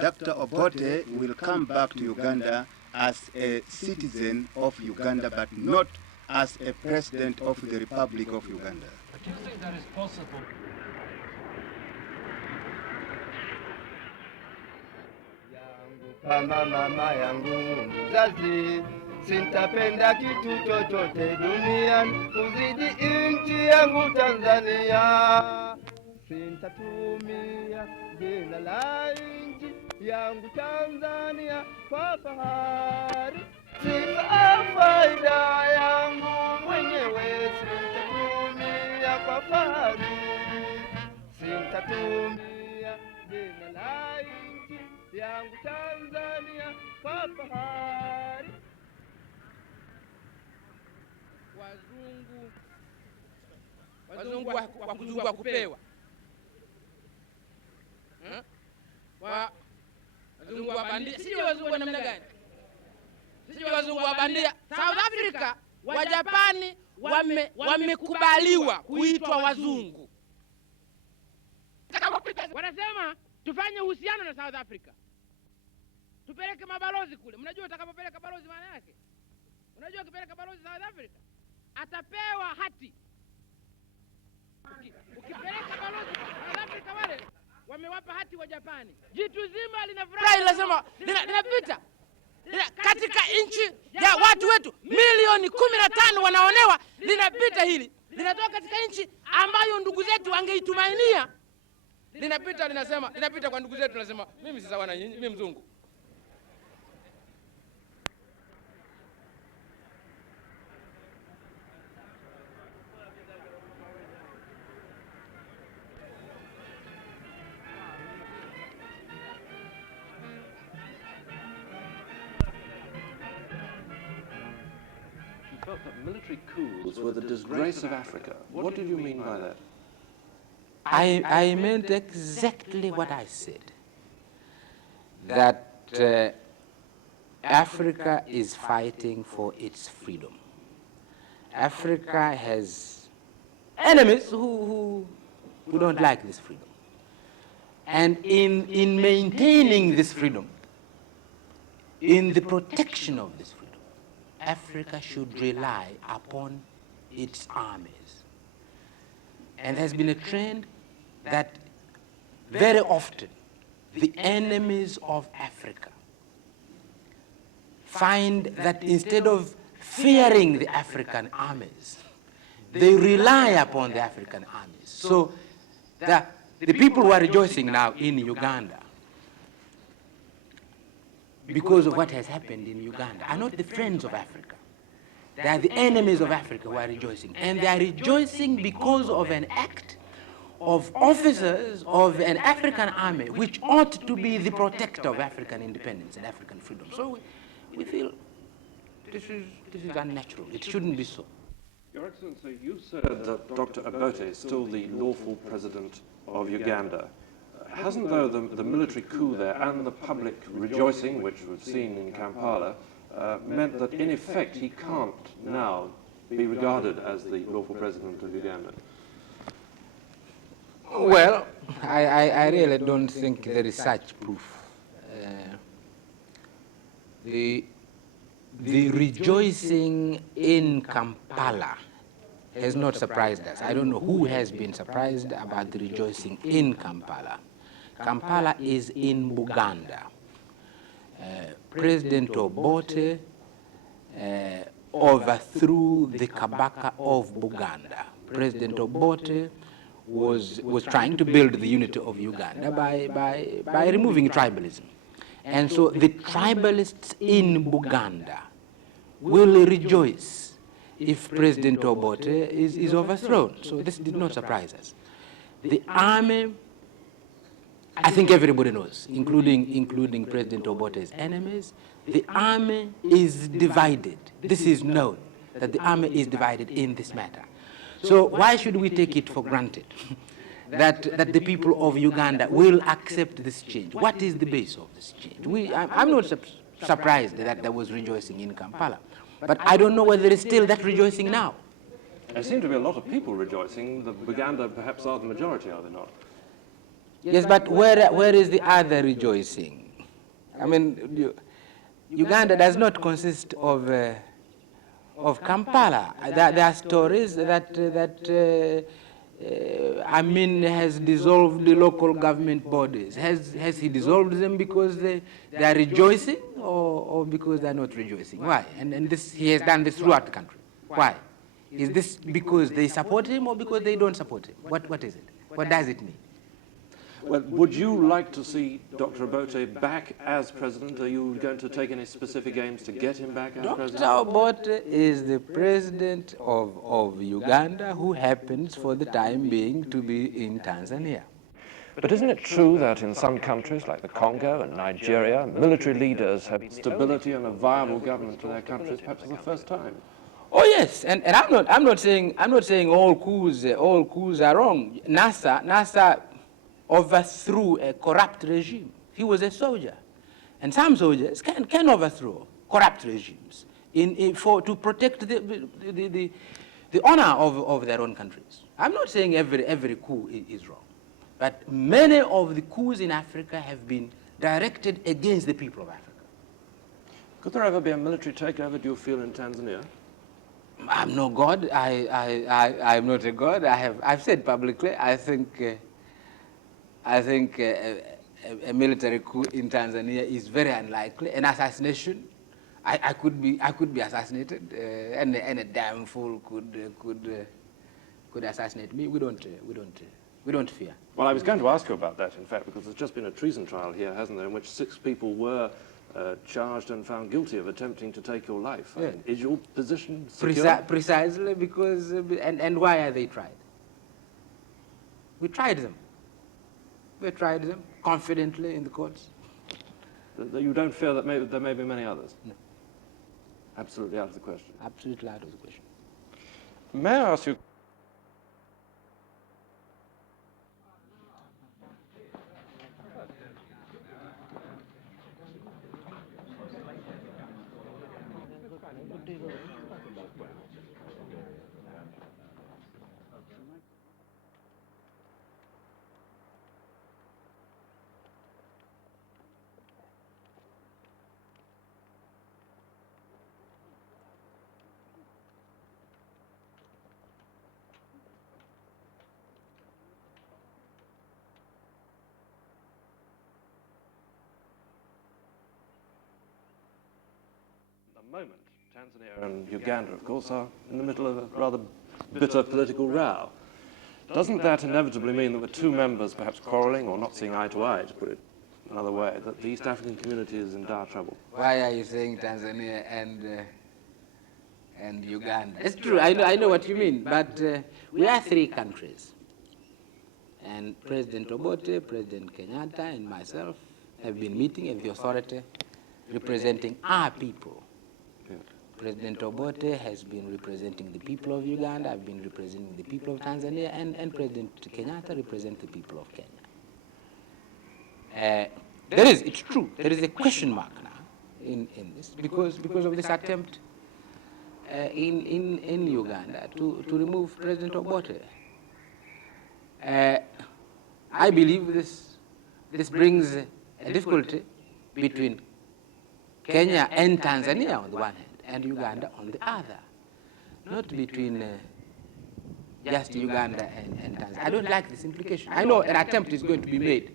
Dr. Obote will come back to Uganda as a citizen of Uganda, but not as a president of the Republic of Uganda. But do you think that is possible? Kama mama yangu mzazi, sintapenda kitu chochote duniani kuzidi nchi yangu Tanzania. Sintatumia jina la nchi yangu Tanzania kwa fahari, sifa faida yangu mwenyewe. Sintatumia kwa fahari, sintatumia jina la nchi yangu Tanzania kwa fahari. Wazungu wa kuzungu wa kupewa. Wazungu wa bandia. Sijui wazungu wa namna gani? Sijui wazungu wa bandia. South Africa, wa Japani wamekubaliwa kuitwa wazungu. Wanasema tufanye uhusiano na South Africa. Tupeleke mabalozi kule. Mnajua utakapopeleka balozi maana yake? Unajua ukipeleka balozi South Africa atapewa hati. Ukipeleka balozi South Africa wale wamewapa hati wa Japani. Jitu zima linafurahi, linasema linapita. Katika nchi ya watu wetu milioni 15 wanaonewa, linapita hili. Linatoka katika nchi ambayo ndugu zetu wangeitumainia. Linapita, linasema, linapita kwa ndugu zetu, linasema mimi si sawa na nyinyi, mimi mzungu. You felt that military coups were the disgrace of Africa. What did you mean by that? I meant exactly what I said, that Africa is fighting for its freedom. Africa has enemies who don't like this freedom. And in maintaining this freedom, in the protection of this freedom, Africa should rely upon its armies. And there has been a trend that very often the enemies of Africa find that instead of fearing the African armies, they rely upon the African armies. So the people who are rejoicing now in Uganda because of what has happened in Uganda are not the friends of Africa. They are the enemies of Africa who are rejoicing. And they are rejoicing because of an act of officers of an African army which ought to be the protector of African independence and African freedom. So we feel this is unnatural. It shouldn't be so. Your Excellency, you said that Dr. Obote is still the lawful president of Uganda. Hasn't, though, the military coup there and the public rejoicing, which we've seen in Kampala, meant that, in effect, he can't now be regarded as the lawful president of Uganda? Well, I really don't think there is such proof. The rejoicing in Kampala has not surprised us. I don't know who has been surprised about the rejoicing in Kampala. Kampala is in Uganda. President Obote overthrew the Kabaka of Uganda. President Obote was trying to build the unity of Uganda by removing tribalism. And so the tribalists in Uganda will rejoice if President Obote is overthrown. So this did not surprise us. The army, I think everybody knows, including President Obote's enemies, the army is divided. This is known, that the army is divided in this matter. So why should we take it for granted that the people of Uganda will accept this change? What is the base of this change? I'm not surprised that there was rejoicing in Kampala, but I don't know whether there is still that rejoicing now. There seem to be a lot of people rejoicing. The Uganda perhaps are the majority, are they not? Yes, but where is the other rejoicing? I mean, Uganda does not consist of Kampala. There are stories that Amin has dissolved the local government bodies. Has he dissolved them because they are rejoicing, or because they are not rejoicing? Why? And this, he has done this throughout the country. Why? Is this because they support him or because they don't support him? What is it? What does it mean? Well, would you like to see Dr. Obote back as president? Are you going to take any specific aims to get him back as president? Dr. Obote is the president of Uganda, who happens for the time being to be in Tanzania. But isn't it true that in some countries like the Congo and Nigeria, military leaders have stability and a viable government for their countries perhaps for the first time? Oh yes, and I'm not saying all coups are wrong. Nasser overthrew a corrupt regime. He was a soldier, and some soldiers can overthrow corrupt regimes to protect the honor of their own countries. I'm not saying every coup is wrong, but many of the coups in Africa have been directed against the people of Africa. Could there ever be a military takeover, do you feel, in Tanzania? I'm no god. I'm not a god. I've said publicly. I think a military coup in Tanzania is very unlikely. An assassination, I could be assassinated, and a damn fool could assassinate me. We don't fear. Well, I was going to ask you about that, in fact, because there's just been a treason trial here, hasn't there, in which 6 people were charged and found guilty of attempting to take your life. Yeah. I mean, is your position secure? Precisely because, and why are they tried? We tried them. We tried them confidently in the courts. That you don't fear that there may be many others? No. Absolutely out of the question. Absolutely out of the question. May I ask you, moment, Tanzania and Uganda, of course, are in the middle of a rather bitter political row. Doesn't that inevitably mean that with 2 members perhaps quarrelling or not seeing eye to eye, to put it another way, that the East African community is in dire trouble? Why are you saying Tanzania and Uganda? It's true, I know what you mean, but we are 3 countries. And President Obote, President Kenyatta, and myself have been meeting at the authority representing our people. President Obote has been representing the people of Uganda, I've been representing the people of Tanzania, and President Kenyatta represents the people of Kenya. It's true, there is a question mark now in this, because of this attempt in Uganda to remove President Obote. I believe this brings a difficulty between Kenya and Tanzania on the one hand, and Uganda on the other, not between just Uganda and Tanzania. I don't like this implication. I know an attempt is going to be made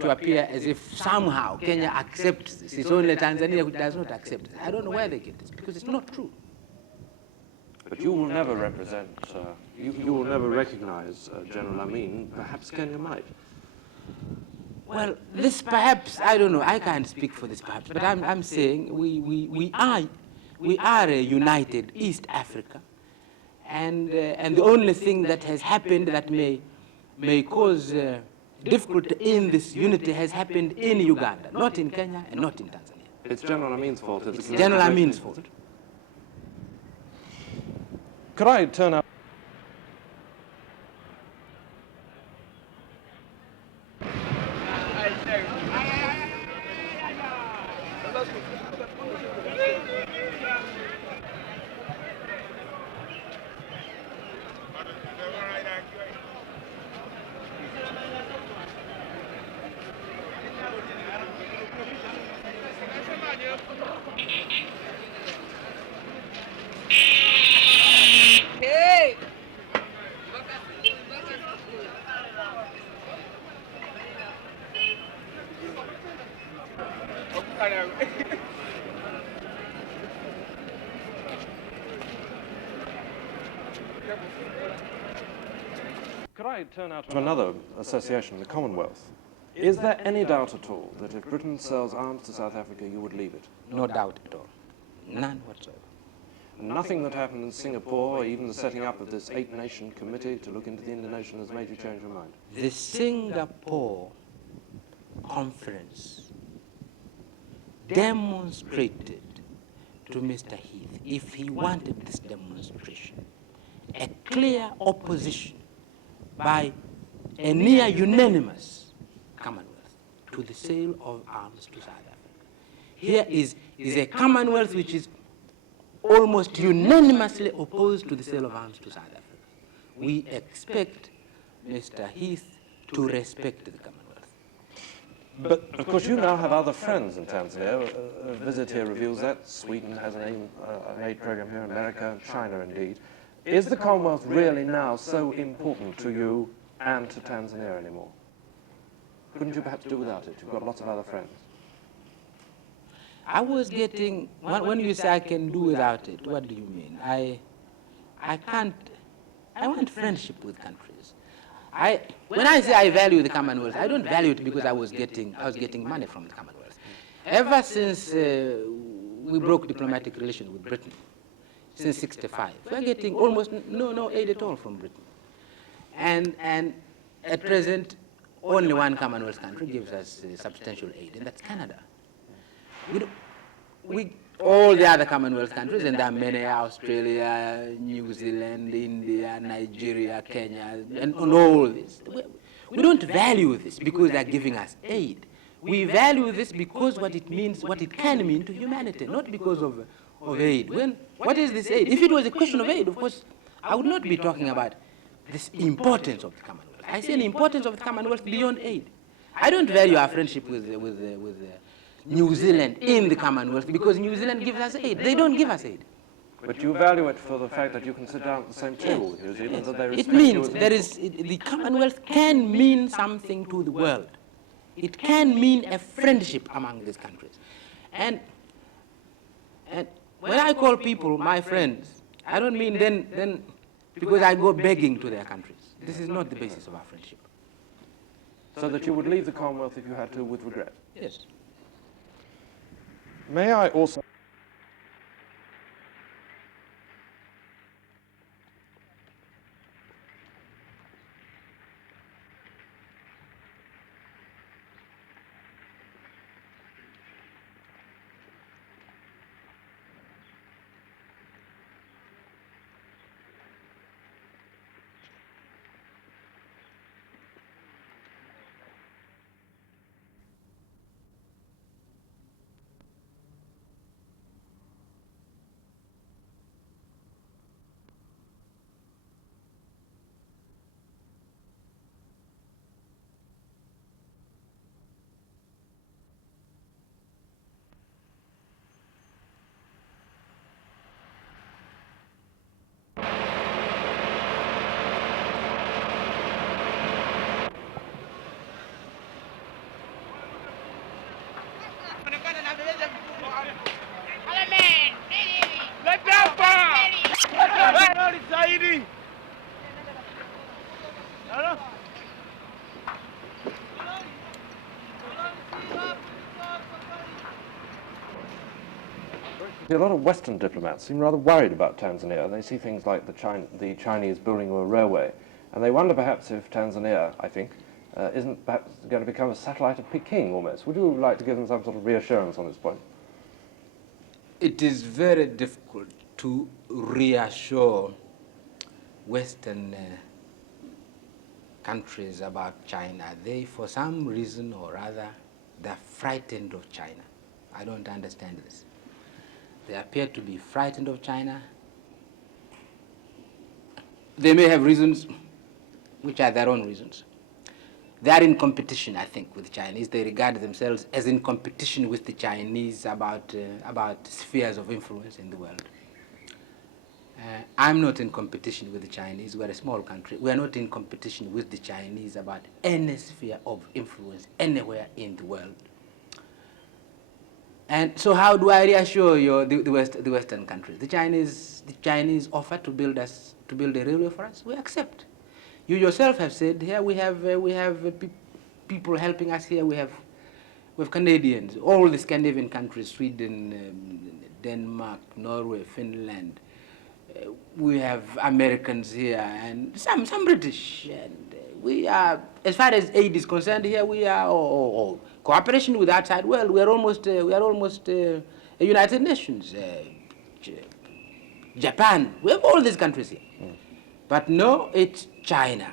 to appear as if somehow Kenya accepts this. It's only Tanzania which does not accept this. I don't know where they get this, because it's not true. But you will never represent, you will never recognize General Amin. Perhaps Kenya might. Well, this perhaps, I don't know, I can't speak for this perhaps, but I'm saying we are a united East Africa, and the only thing that has happened that may cause difficulty in this unity has happened in Uganda, not in Kenya and not in Tanzania. It's General Amin's fault. It's General Amin's fault. Could I turn up? Could I turn out to another association, the Commonwealth? Is there any doubt at all that if Britain sells arms to South Africa, you would leave it? No doubt at all. None whatsoever. Nothing that happened in Singapore, or even the setting up of this 8-nation committee to look into the Indonesian, has made you change your mind? The Singapore conference demonstrated to Mr. Heath, if he wanted this demonstration, a clear opposition by a near unanimous Commonwealth to the sale of arms to South Africa. Here is a Commonwealth which is almost unanimously opposed to the sale of arms to South Africa. We expect Mr. Heath to respect the Commonwealth. But, of course, you now have other friends in Tanzania. A visit here reveals that. Sweden has an aid program here, America, China indeed. Is the Commonwealth really now so important to you and to Tanzania anymore? Couldn't you perhaps do without it? You've got lots of other friends. I was getting, when you say I can do without it, what do you mean? I can't, I want friendship with countries. When I say I value the Commonwealth, I don't value it because I was getting money from the Commonwealth. Ever since we broke diplomatic relations with Britain, since '65, we're getting almost no aid at all from Britain. And at present, only one Commonwealth country gives us substantial aid, and that's Canada. All the other Commonwealth countries, and there are many, Australia, New Zealand, India, Nigeria, Kenya, and all this. We don't value this because they're giving us aid. We value this because what it means, what it can mean to humanity, not because of aid. What is this aid? If it was a question of aid, of course, I would not be talking about this importance of the Commonwealth. I say the importance of the Commonwealth beyond aid. I don't value our friendship with New Zealand in the Commonwealth because New Zealand gives us aid. They don't give us aid. But you value it for the fact that you can sit down at the same table with New Zealand, that they respect it means you as the Commonwealth can mean something to the world. It can mean a friendship among these countries. And when I call people my friends, I don't mean then because I go begging to their countries. This is not the basis of our friendship. So that you would leave the Commonwealth if you had to with regret? Yes. May I also... A lot of Western diplomats seem rather worried about Tanzania. They see things like the Chinese building a railway, and they wonder perhaps if Tanzania, I think, isn't perhaps going to become a satellite of Peking almost. Would you like to give them some sort of reassurance on this point? It is very difficult to reassure Western countries about China. They, for some reason or other, they're frightened of China. I don't understand this. They appear to be frightened of China. They may have reasons which are their own reasons. They are in competition, I think, with the Chinese. They regard themselves as in competition with the Chinese about spheres of influence in the world. I'm not in competition with the Chinese. We're a small country. We are not in competition with the Chinese about any sphere of influence anywhere in the world. And so how do I reassure you, the Western countries? The Chinese offer to build a railway for us. We accept. You yourself have said here we have people helping us here. We have Canadians, all the Scandinavian countries, Sweden, Denmark, Norway, Finland. We have Americans here and some British. And we are, as far as aid is concerned, here we are. Cooperation with the outside world. We are almost a United Nations. Japan. We have all these countries here. But no, it's China.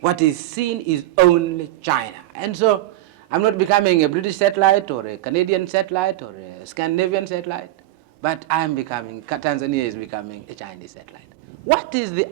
What is seen is only China. And so I'm not becoming a British satellite or a Canadian satellite or a Scandinavian satellite, but Tanzania is becoming a Chinese satellite. What is the